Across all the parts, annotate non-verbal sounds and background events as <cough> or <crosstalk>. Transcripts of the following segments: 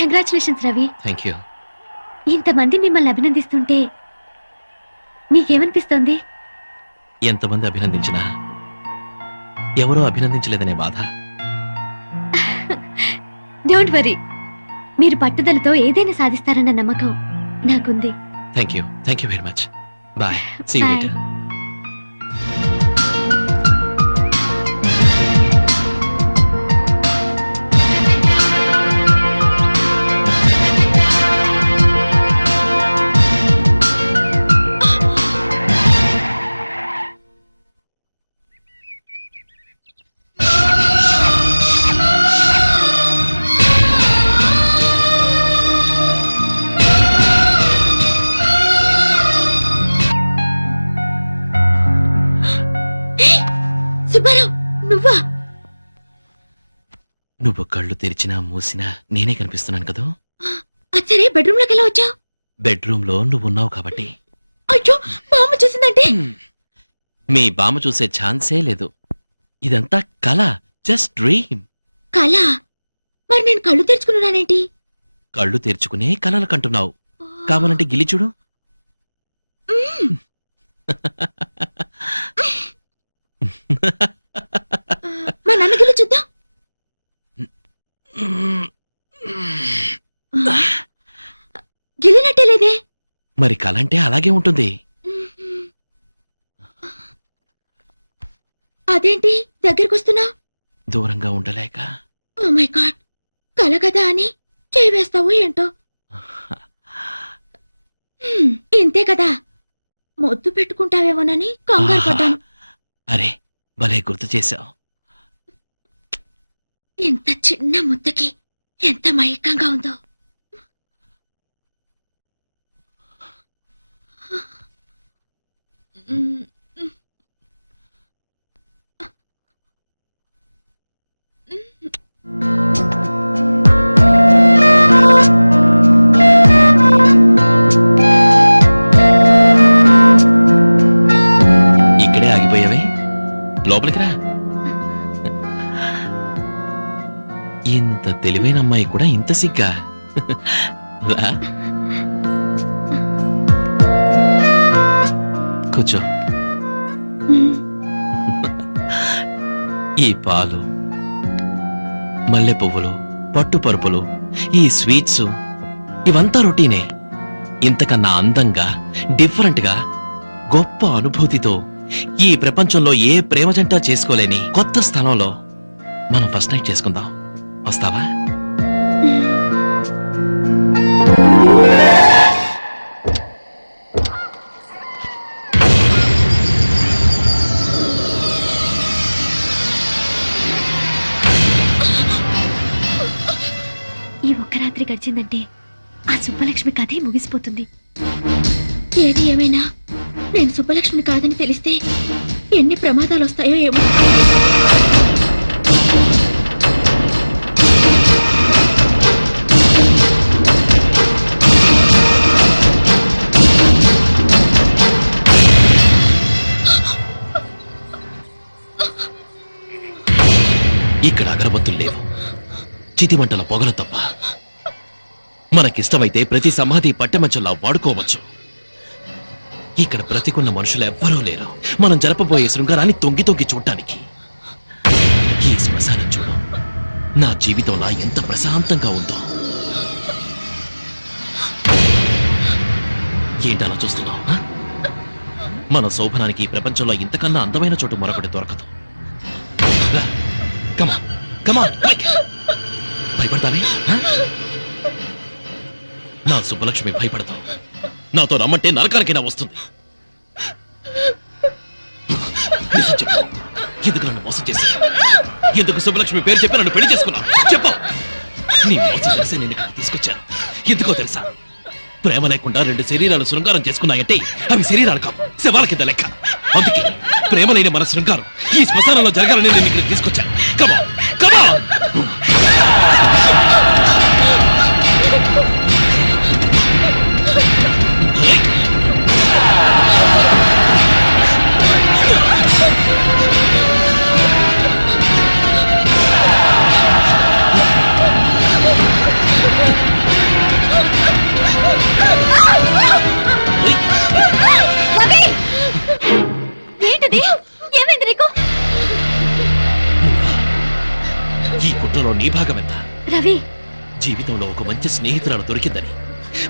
Congratulations Ravi thank you ఇంతమంది మిమ్మల్ని అభినందిస్తుంటే నీకేమనిపిస్తోంది ఎంతమంది అభినందించినా ఎవరో అభినందించలేదనే బాధ. డోంట్ వరీ మీరు పట్టుదలతో ఏదైనా సాధిస్తారన్న నమ్మకం నాకుంది. Thank you thank you very much bye see you. Later మూసినా నేనే కనిపిస్తున్నాను కదా? అచ్చరే బెడ్రూమ్లోకి ఎలా వచ్చావు? బెడ్రూమ్లో నువ్వు ఉన్నావు కాబట్టి. అయ్యో మా అమ్మ చూసిందంటే మీ బామ్మ చూసే ఛాన్సే లేదు. ఇదంతా కళ జస్ట్ డ్రీమ్. కళ? మరి నేను కళ్ళు తెరుచుకున్నానేంటి? కళ్ళు తెరుచుకునే కలలు కంటున్నావు. కావాలంటే గిలి చూడు <laughs> మా నాన్నగిల్లు చూద్దాం గిల్లినట్టే లేదే మరి కళ అంటే అలాగే ఉంటుంది. అదేంటి? దగ్గరికి వస్తున్నా? దూరంగా ఉండలేక. Oh my God. కల కదా అని చేయి వేస్తావు ఏంటో? హ్మ్, ఇంతే కదా. మొద్దు పెట్టుకుంటావేమోనని కంగారు పడ్డాను. అరే భలే గుర్తు చేశావు. ఇంత చిన్న ముద్దకి ఎంత మైకంగా ఉందో. కూడా ఇంత సిగ్గా కూర్చో. <laughs> ఈ పాలు మల్లె పువ్వులు పట్టు పరుపులు ఈ స్వీట్స్ ఇవంతా రొటీనే. ఇంతకన్నా అందంగా డిఫరెంట్గా గొప్ప అనుభూతితో ఈ ప్రపంచంలో ఏ ప్రేమ జంట చేసుకోలేని కొత్త స్థలంలో మనం ఫస్ట్ నైట్ చేసుకుందాం. వస్తావా? రాత్రి గడిచిందంటే ఆ సుబ్బలక్ష్మి కథే ముగిసిపోతుంది. ఏది ఏమైనా? నేను సుబ్బలక్ష్మి కాదని తెలిస్తే ఎన్ని ప్రమాదాలు వస్తాయో ఏమో. ఇక్కడ అగరబత్తులు లేవు. చితిమంటల పొగలు తప్ప మనకిష్టమైతే ప్రతి సమాధి పట్టెమంచంలా వాడుకోవచ్చు. ఇక్కడ బ్రతికున్న మనుషులు ఎవ్వరూ లేరు. మనం జరపబోయే శృంగారాన్ని తొంగి తొంగి చూడటానికి ఈ శ్మశానం చూడు. నా జీవితంలా ఎంత ప్రశాంతంగా ఉందో. ఏంటలా చూస్తున్నావు మన శోభనానికి ఈ ప్రపంచంలో ఇంతకన్నా అందమైన చోటు మరొకటి దొరకదు. రా, భయపడతావే నా సుబ్బలక్ష్మి భయపడతావు. నాతో రమ్మంటే నరకానికైనా వస్తుంది. ఎందుకు నన్ను మోసం చేశావు? ఎందుకు సుబ్బలక్ష్మి పేరు చెప్పి నన్ను పెళ్ళి చేసుకున్నా చెప్పు. నీ మోసం తెలిసి నేను ఇక్కడ తీసుకొచ్చాను. ఎందుకో తెలుసా? ప్రేమ లేకుండా రెండు శరీరాలు శృంగారం చేసుకున్నాయంటే అవి శరీరాలు కావు శవాల కింద లెక్క. అందుకే ప్రేమ లేని మన శృంగారం ఈ శ్మశానంలో జరగాలని నేను ఇక్కడికి తీసుకొచ్చాను. కమా కమా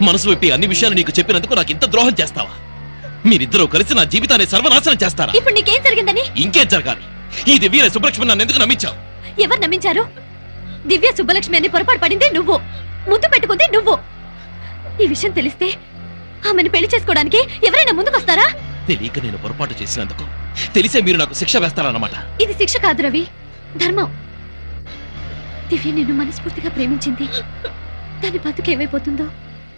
మనసు విప్పి అన్ని విషయాలు నీకు చెప్పినందుకు నాకు ఇంత ద్రోహం చేస్తావా? మీరిద్దరూ కలిసి నా జీవితాన్ని సర్వనాశనం చేస్తారా? ఇప్పుడు నీకేం జరిగిందని? ఇంకేం జరగాలి? ఈ దివ్య సుబ్రక్ష్మి నన్ను ఎందుకు నమ్మించావు? ఎవరు నమ్మించారు? దివ్య సుబ్బలక్ష్మి అని పొరపాటు పడింది నువ్వు. ముద్దు పెట్టుకుంది నువ్వు. ఈ విషయం తెలిస్తే ఆమెను పెళ్ళి చేసుకోవడానికి ఎవరైనా ముందుకొస్తారా తెలియక నేను పొరపాటు చేసినందుకు తెలిసే మీరు నాకు శిక్ష వేస్తారన్నమాట. ఇది శిక్ష కాదు రవి. ధర్మం. దివ్య నిన్ను మనస్ఫూర్తిగా ప్రేమించింది. దాని బతుకు ఏమైపోతుందో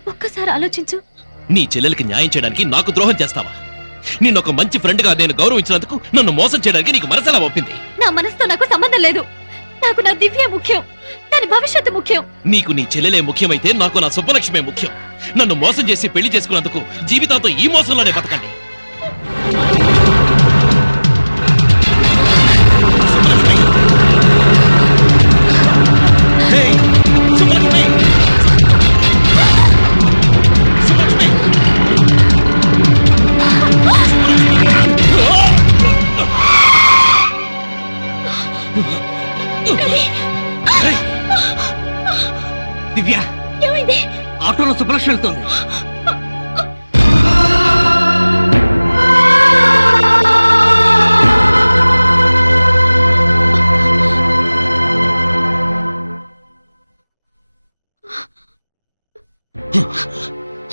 ఒక్కసారి ఆలోచించు. నీ చెల్లెలకి న్యాయం చేయడానికి నాకు ద్రోహం చేస్తావా? నిన్ను ఒక మంచి ఫ్రెండ్గా నేను గౌరవించినందుకు నన్ను మోసం చేయడానికి నీకు మనసెలా ఒప్పింది. నా మనసుతో నాకు సంబంధం లేదు. నాకు నా దివ్య ముఖ్యం. దాని భవిష్యత్తు ముఖ్యం. నీకు నీ చెల్లెలే ముఖ్యమైతే నాకు నా సుబ్బలక్ష్మే ముఖ్యం. నన్ను మోసం చేసి పెళ్ళి చేసుకున్నందుకు జీవితాంతో ఈ మోసంలోనే బతకండి. సుబ్బలక్ష్మి! సుబ్బలక్ష్మి వెళ్తుంది.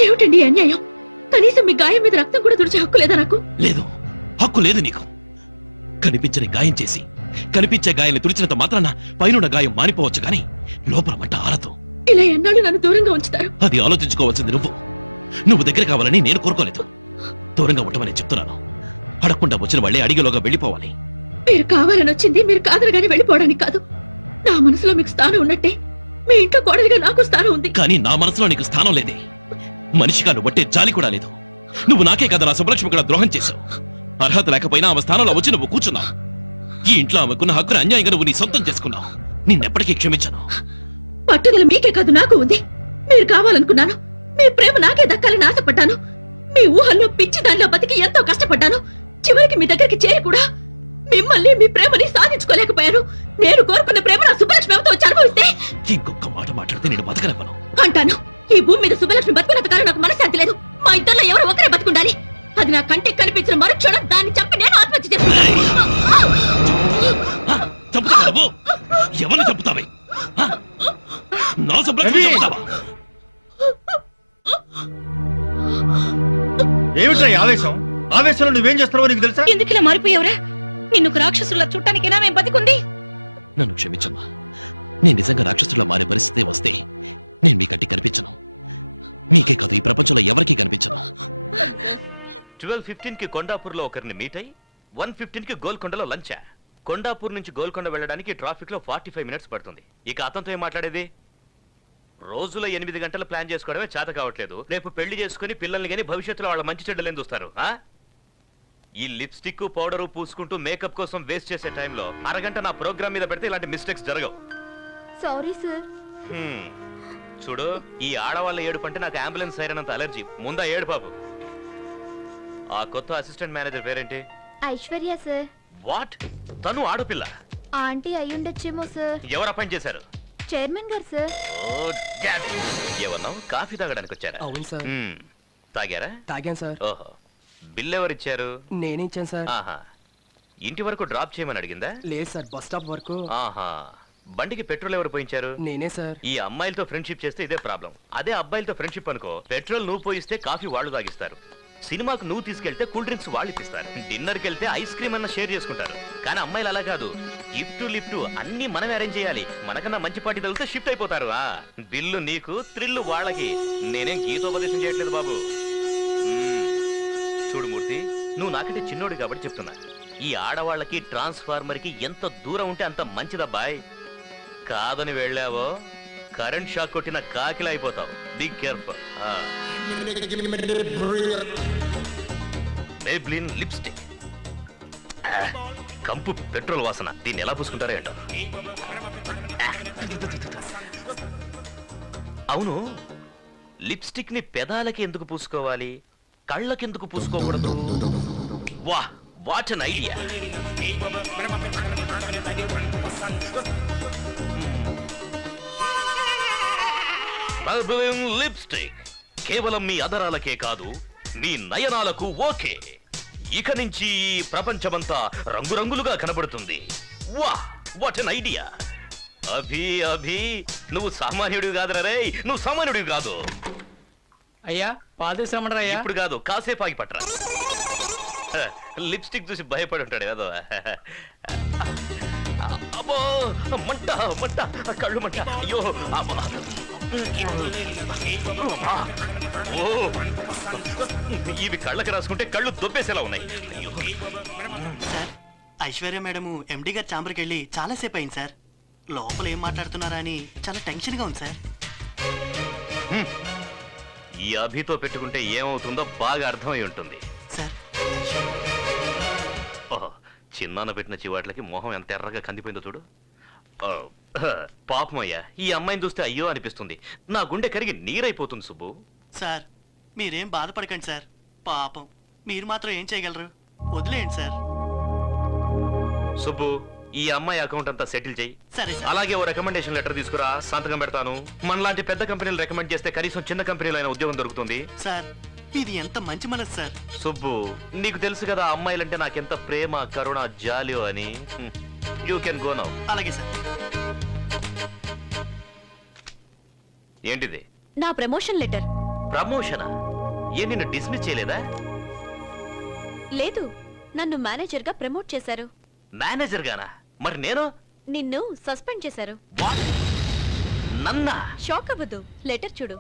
ఏమిటండి అన్యాయం? కనీసం మీ గాయం మీద రక్తం కూడా తుడిచే హక్కు లేదా నాకు? లేదు. హక్కు లేదు నీకు. కనిపించని గాయం చేసి కనిపించే గాయాన్ని తుడిచినంత మాత్రాన పైనున్న గాయం మానిపోవచ్చు గాని లోపల మంట ఆరదు. ఇలా ఎన్నాళ్ళు నన్ను దూరంగా ఉంచుతారు? అది ఆలోచించుకోవాల్సింది నువ్వు. నువ్వు దగ్గర కావాలని నేను కోరుకోలేదు. దూరంగా ఉండమని చెప్తున్నాను. అడగకుండా వచ్చిన వాళ్ళే అడిగేలోగా వెళ్ళిపోవాలి. మీరు కావాలని వచ్చింది మీరు కాదనగానే వెళ్ళిపోవడానికి కాదు. నా మనసులో మీకు స్థానం ఉన్నట్టే. మీ ఇంట్లో కోడలిగా నాకు స్థానం ఉంది. కానీ నా మనసులో నీకు స్థానం లేదే. మనిషిగా నువ్వు బట్టే జాలి కూడా లేదు. నువ్వు నాకే కదా నా సుబ్బలక్ష్మి కూడా ద్రోహం చేశావు. అర్హత లేకపోయినా ఆమె స్థానంలో వచ్చి నువ్వు కూర్చున్నావు. ఈ ఇంట్లో ఆమెకున్న హక్కును అన్యాయంగా నువ్వు నీ సొంతం చేసుకున్నావు. నిన్నెప్పటికీ క్షమించను. పట్టుదల మీకే కాదు నాకు ఉంది. మీరు కావాలనుకున్నాను. మీ ప్రేమ నాకే దక్కాలని ఆశపడ్డాను. మీ ఊహల్లో పిచ్చి దానిలో బతికి ఎంతో కష్టపడ్డాను. చివరికి మీ దగ్గరికి చేరి కూడా మిమ్మల్ని మీ ప్రేమని సాధించుకోలేకపోయాను. నేను కోరుకున్న ప్రేమ నా సుబ్బలక్ష్మి వచ్చి అనుభవిస్తే ఇంకొక మాట మాట్లాడితే నేను బతకనివ్వను. అంటాను. ఈ భూమి మీద సుబ్బలక్ష్మి బతుకున్నంత కాలం నాకు మనశ్శాంతి లేదు. మా ఇద్దరిలో ఎవరో ఒకరే బతుకుండాలి. అది నా కంటికి కనిపించిన మరుక్షణం దాన్ని చంపి నేను ఆత్మహత్య చేసుకున్నాను ఆ, చంపుతావా నువ్వు ఎవరిని చంపుతావే ఆ? నా సుబ్బలక్ష్మి రవి! చంపుతావా? ఏమిట్రా ఈ ఆవేశం? ఆవేశంలో నువ్వేం చేస్తున్నావో నీకు తెలుసా? ఎందుకు ఇలా మారిపోయావురా? నిన్ను రాక్షసుల చుట్టానికేనా మేము బతికుంది? నన్ను క్షమించమ్మా. నేను నిజంగా రాక్షసులా మారే పరిస్థితి వస్తే నేను మీ కంటికి కనిపించను. మీకే కాదు ఈ ప్రపంచంలో ఎవరికీ కనిపించను. ట్వెల్వ్ ఫిఫ్టీన్కి కొండాపూర్లో ఒకరిని మీట్ అయి వన్ ఫిఫ్టీన్కి గోల్కొండలో లంచా. కొండాపూర్ నుంచి గోల్కొండ వెళ్ళడానికి ట్రాఫిక్లో ఫార్టీ ఫైవ్ మినిట్స్ పడుతుంది. ఇక అతనితో ఏం మాట్లాడేది? రోజులో ఎనిమిది గంటలు ప్లాన్ చేసుకోవడమే చేత కావట్లేదు. రేపు పెళ్ళి చేసుకుని పిల్లల్ని కానీ భవిష్యత్తులో వాళ్ళ మంచి చెడ్డలేం చూస్తారు? ఈ లిప్స్టిక్ పౌడర్ పూసుకుంటూ మేకప్ కోసం వేస్ట్ చేసే టైంలో అరగంట నా ప్రోగ్రామ్ మీద పెడితే ఇలాంటి మిస్టేక్స్ జరగవు. Sorry sir. చూడు ఈ ఆడవాళ్ళ ఏడుపు అంటే నాకు అంబులెన్స్ సైరనంత అలర్జీ. ముందా ఏడు బాబు. ఆ కొత్త అసిస్టెంట్ మేనేజర్ పేరేంటి? ఐశ్వర్య సార్. వాట్? తను ఆడపిల్ల. ఆంటీ అయ్యుండొచ్చేమో సార్. ఎవరు అపాయింట్ చేశారు? చైర్మన్ గారు సార్. Damn. ఏమన్నావు? కాఫీ తాగడానికి వచ్చారా? అవును సార్. తాగారా? తాగాను సార్. ఓహో. బిల్ ఎవరు ఇచ్చారు నేనే ఇచ్చాను సార్. ఆహా. ఇంటి వరకు డ్రాప్ చేయమని అడిగిందా? లేదు సార్. బస్ స్టాప్ వరకు. ఆహా. బండికి పెట్రోల్ ఎవరు పోయించారు? నేనే సార్. ఈ అమ్మాయిలతో ఫ్రెండ్షిప్ చేస్తే ఇదే ప్రాబ్లం. అదే అబ్బాయిలతో ఫ్రెండ్షిప్ అనుకో పెట్రోల్ నువ్వు పోయిస్తే కాఫీ వాళ్ళు తాగిస్తారు. సినిమాకు నువ్వు తీసుకెళ్తే కూల్ డ్రింక్స్ వాళ్ళు ఇప్పిస్తారు. డిన్నర్కి వెళ్తే ఐస్ క్రీమ్ అన్న షేర్ చేసుకుంటారు. కానీ అమ్మాయిలు అలా కాదు. గిఫ్ట్ లిఫ్ట్ అన్ని మనమే అరేంజ్ చేయాలి. మనకన్నా మంచి పార్టీ తగిలితే షిఫ్ట్ అయిపోతారు. ఆ బిల్లు నీకు థ్రిల్లు వాళ్ళకి. నేనేం గీతోపదేశం చేయట్లేదు బాబు. చూడు మూర్తి నువ్వు నాకంటే చిన్నోడు కాబట్టి చెప్తున్నా. ఈ ఆడవాళ్ళకి ట్రాన్స్ఫార్మర్కి ఎంత దూరం ఉంటే అంత మంచిదబ్బాయ్. కాదని వెళ్ళావో కరెంట్ షాక్ కొట్టిన కాకిలా అయిపోతావు. Big careful Maybelline lipstick ah, కంపు పెట్రోల్ వాసన. దీన్ని ఎలా పూసుకుంటారే అంట ah. అవును లిప్స్టిక్ని పెదాలకి ఎందుకు పూసుకోవాలి? కళ్ళకెందుకు పూసుకోకూడదు? వా what an idea troubling lipstick కేవలం మీ అదరాలకే కాదు మీ నయనాలకు ఓకే. ఇక నుంచి ఈ ప్రపంచమంతా రంగురంగులుగా కనబడుతుంది. వా what an idea Abhi Abhi నువ్వు సామాన్యుడివి కాదురా రే నువ్వు సామాన్యుడివి కాదు. అయ్యా తీసుకురమ్మడరా అయ్యా. ఇప్పుడు కాదు కాసేపు ఆగి పట్టరా. లిప్స్టిక్ చూసి భయపడి ఉంటాడు ఏదో. అబ్బో మంట మంట కళ్ళు మంట. అయ్యో అబ్బా. ఓ. ఇవి కళ్ళకి రాసుకుంటే కళ్ళు దొబ్బేసేలా ఉన్నాయి. సార్ ఐశ్వర్య మేడము ఎండి గారి ఛాంబర్కి వెళ్ళి చాలాసేపు అయింది సార్. లోపల ఏం మాట్లాడుతున్నారా అని చాలా టెన్షన్గా ఉంది సార్. ఈ అభితో పెట్టుకుంటే ఏమవుతుందో బాగా అర్థమై ఉంటుంది. సార్. ఓహో, చిన్నాన్న పెట్టిన చివాట్లకి మొహం ఎంత ఎర్రగా కందిపోయిందో చూడు. పాపమయ్యా ఈ అమ్మాయిని చూస్తే అయ్యో అనిపిస్తుంది. నా గుండె కరిగి నీరైపోతుంది సుబ్బు. సార్ మీరేం బాధపడకండి సార్. పాపం. మీరు మాత్రం ఏం చేయగలరు? వదిలేయండి సార్. సుబ్బు ఈ అమ్మాయి అకౌంట్ అంతా సెటిల్ చేయి. సరే సార్. అలాగే ఓ రికమెండేషన్ లెటర్ తీసుకురా సంతకం పెడతాను. మనలాంటి పెద్ద కంపెనీలు రికమెండ్ చేస్తే కనీసం చిన్న కంపెనీలో అయినా ఉద్యోగం దొరుకుతుంది. సార్ ఇది ఎంత మంచి మనసు సార్. సుబ్బు నీకు తెలుసు కదా అమ్మాయిలంటే నాకెంత ప్రేమ కరుణ జాలియో అని. యూ కెన్ గో నౌ అలాగే సార్. ఏంటిది? నా ప్రమోషన్ లెటర్. ప్రమోషనా? ఏ నిన్ను డిస్మిస్ చేయలేదా? లేదు నన్ను మేనేజర్గా ప్రమోట్ చేశారు. మేనేజర్ గానా మరి నేను? నిన్ను సస్పెండ్ చేశారు. What? నన్నా? షాక్ అవ్వద్దు లెటర్ చూడు.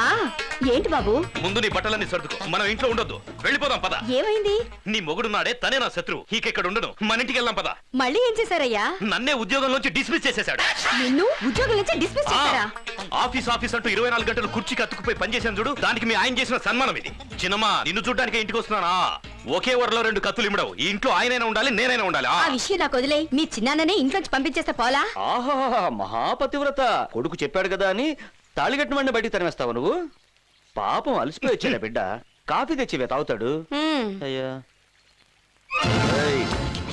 ఆ ఏంటి బాబు? ముందు నీ బట్టలన్నీ సర్దుకో. మనం ఇంట్లో ఉండొద్దు. వెళ్ళిపోదాం పద. ఏమైంది? నీ మొగుడున్నాడే తనే నా శత్రువు. ఇక్కడ ఉండను. మన ఇంటికి వెళ్దాం పద. మళ్ళీ ఏం చేశారయ్యా? నన్నే ఉద్యోగంలోంచి డిస్మిస్ చేసేశాడు. నిన్ను ఉద్యోగం నుంచి డిస్మిస్ చేశారా? ఆఫీస్ ఆఫీస్ అంటూ ఇరవై నాలుగు గంటలు కుర్చీకి అతుక్కుపోయి పనిచేసాను చూడు. దానికి మీ ఆయన చేసిన సన్మానం ఇది. చిన్నమ్మా నిన్ను చూడడానికి ఇంటికి వస్తున్నానా. ఒకే వరలో రెండు కత్తులు ఇమ్మడవు. ఈ ఇంట్లో ఆయనైనా ఉండాలి నేనైనా ఉండాలి. ఆ. ఆ విషయం నాకు వదిలే. మీ చిన్నాన్ననే ఇంట్లోంచి పంపించేస్తే పోలా? ఆహా మహాపతివ్రత. కొడుకు చెప్పాడు కదా అని తాళిగట్టిన వాడిని బయటికి తరిమేస్తావు నువ్వు? పాపం అలసిపోయి వచ్చాడా బిడ్డ. కాఫీ తెచ్చివే తాగుతాడు. అయ్యా.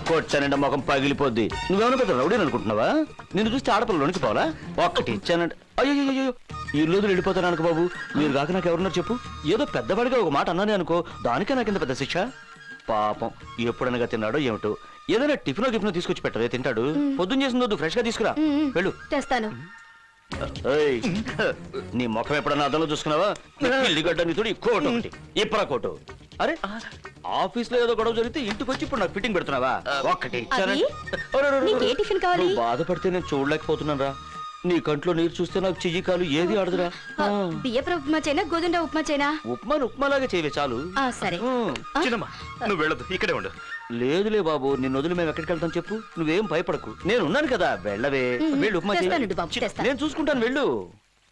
కొట్టానంటే ముఖం పగిలిపోద్ది. నువ్వేమైనా పెద్ద రౌడీని అనుకుంటున్నావా? నిన్ను చూస్తే ఆడపిల్లలోనికి పోవాలా? ఒక్కటి ఇచ్చానంటే అయ్యో అయ్యో ఈ రోజు వెళ్ళిపోతాను అనుకో బాబు. మీరు కాక నాకు ఎవరున్నారు చెప్పు? ఏదో పెద్దవాడిగా ఒక మాట అన్నానే అనుకో. దానికే నాకు ఇంత పెద్ద శిక్ష? పాపం. ఎప్పుడనగా తిన్నాడో ఏమిటో. ఏదైనా టిఫిన్ గిఫిన్ తీసుకొచ్చి పెట్టదే తింటాడు. పొద్దున్న చేసిన వద్దు ఫ్రెష్గా తీసుకురా. వెళ్ళు. తెస్తాను. ఏయ్, నీ ముఖం ఎప్పుడన్నా అద్దంలో చూసుకున్నావా? ఇల్లిగడ్డ నీతుడు కోటు ఒకటి ఇప్పరా కోటు. అరే ఆఫీస్లో ఏదో గొడవ జరిగితే ఇంటికి వచ్చి ఇప్పుడు నాకు ఫిట్టింగ్ పెడుతున్నావా? ఒక్కటి. నీకు ఏ. టిఫిన్ కావాలి? నువ్వు బాధపడితే నేను చూడలేకపోతున్నాను రా. నీ కంట్లో నీరు చూస్తే నాకు చెయ్యి కాలు ఏది ఆడదురా? ఆ. బియ్యపు ఉప్మా చైనా గోధుమ ఉప్మా చైనా? ఉప్మాను ఉప్మాలాగా చేయవే చాలు. ఆ, సరే. చిన్నమ్మా నువ్వు వెళ్ళదు ఇక్కడే ఉండు. లేదులే బాబు నిన్ను వదిలి మేము ఎక్కడికి వెళ్తాం చెప్పు. నువ్వేం భయపడకు. నేను ఉన్నాను కదా వెళ్ళవే. వెళ్ళు ఉప్మా చెయ్యి. తెస్తానండి బాబు, తెస్తాను. నేను చూసుకుంటాను వెళ్ళు.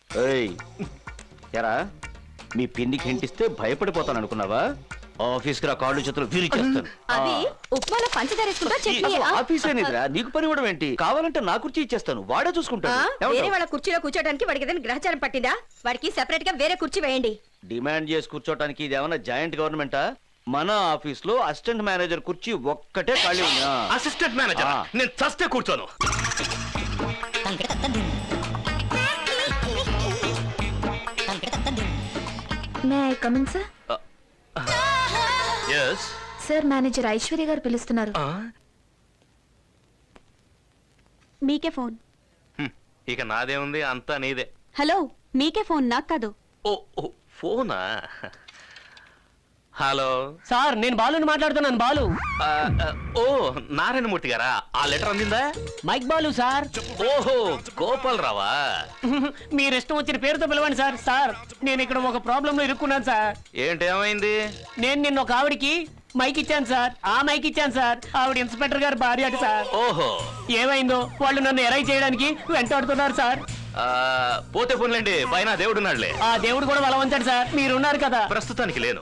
ఏయ్ ఎరా మీ పిన్నికి హింటిస్తే భయపడిపోతాను అనుకున్నావా? ఆఫీస్కి రా కాళ్ళు చేతులు విరిచేస్తాను. అది ఉప్మాలో పంచదార వేసుకుంటా చట్నీ అసలు ఆ? ఆఫీస్ నీకు పని ఇవ్వడం ఏంటి? కావాలంటే నా కుర్చీ ఇచ్చేస్తాను. వాడే ఆ, చూసుకుంటాడు వేరే ఏమంటావ్? వాళ్ళ కుర్చీలో కూర్చోడానికి వాడికి ఏదైనా గ్రహచారం పట్టిందా? వాడికి సెపరేట్గా వేరే కుర్చీ వేయండి. డిమాండ్ చేసి కూర్చోటానికి ఇది ఏమన్నా జాయింట్ గవర్నమెంటా? మన ఆఫీస్లో అసిస్టెంట్ మేనేజర్ కుర్చీ ఒక్కటే ఖాళీ ఉంది. ఆ. Assistant manager? ఆ. నేను చస్తే కూర్చోను. May I come in sir yes sir manager Aishwarya గారు పిలుస్తున్నారు. మీకే ఫోన్. ఇక నాదేముంది అంతా నీదే. హలో మీకే ఫోన్ నాకు కాదు. ఓ ఓ, ఫోనా? హలో. సార్ నేను బాలుని మాట్లాడుతున్నాను బాలు. ఆ, ఆ, ఓ నారాయణమూర్తి గారా? ఆ లెటర్ అందిందా? Mike Balu sir. ఓహో గోపాల్ రావా <laughs> మీరు ఇష్టం వచ్చిన పేరుతో పిలవండి సార్. సార్ నేను ఇక్కడ ఒక ప్రాబ్లం లో ఇరుక్కున్నాను సార్. ఏంటేమైంది నేను నిన్న ఒక ఆవిడికి మైక్ ఇచ్చాను సార్. ఆ మైక్ ఇచ్చాను సార్. ఆవిడ ఇన్స్పెక్టర్ గారు భార్య అటు సార్. ఓహో. ఏమైందో వాళ్ళు నన్ను ఎరై చేయడానికి వెంటాడుతున్నారు సార్. ఆ, పోతే పోన్లేండి పైన దేవుడున్నాడులే. ఆ దేవుడు కూడా బలవంతాడు సార్. మీరున్నారు కదా. ప్రస్తుతానికి లేను.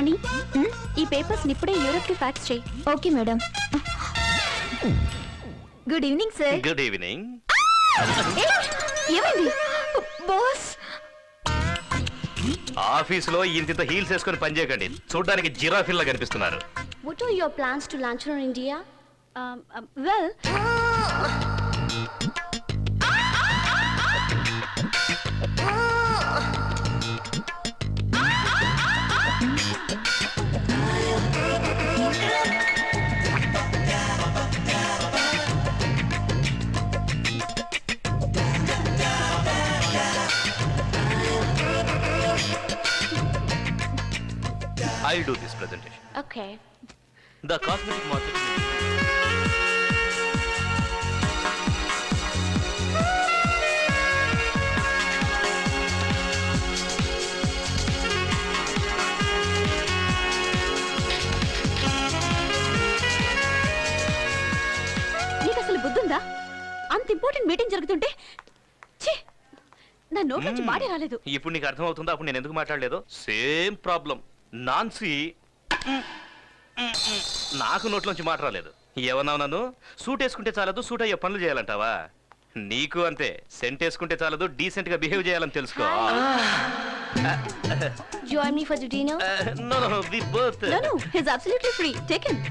రాణి. ఈ పేపర్స్ ఇప్పుడే యూరోప్కి ఫ్యాక్స్ చేయి. Okay madam good evening sir good evening ఏమైంది? బాస్ ఆఫీసులో ఇంత హీల్స్ వేసుకొని పనిచేయకండి చూడడానికి జిరాఫిల్లా కనిపిస్తున్నారు. What are your plans to launch in India well do this presentation okay the cosmetic market నీకు అసలు బుద్ధుందా? అంత ఇంపార్టెంట్ మీటింగ్ జరుగుతుంటే? ఛీ! నా నోట్ నుంచి రాలేదు. ఇప్పుడు నీకు అర్థమవుతుందా? అప్పుడు నేను ఎందుకు మాట్లాడలేదు? Same problem Nancy. నాకు నోట్లోంచి మాట రాలేదు. ఏమన్నావు నన్ను? సూట్ వేసుకుంటే చాలదు సూట్ అయ్యే పనులు చేయాలంటావా? నీకు అంతే సెంట్ వేసుకుంటే చాలదు డీసెంట్గా బిహేవ్ చేయాలని తెలుసుకో. The dinner no no we birth no no his absolutely free take him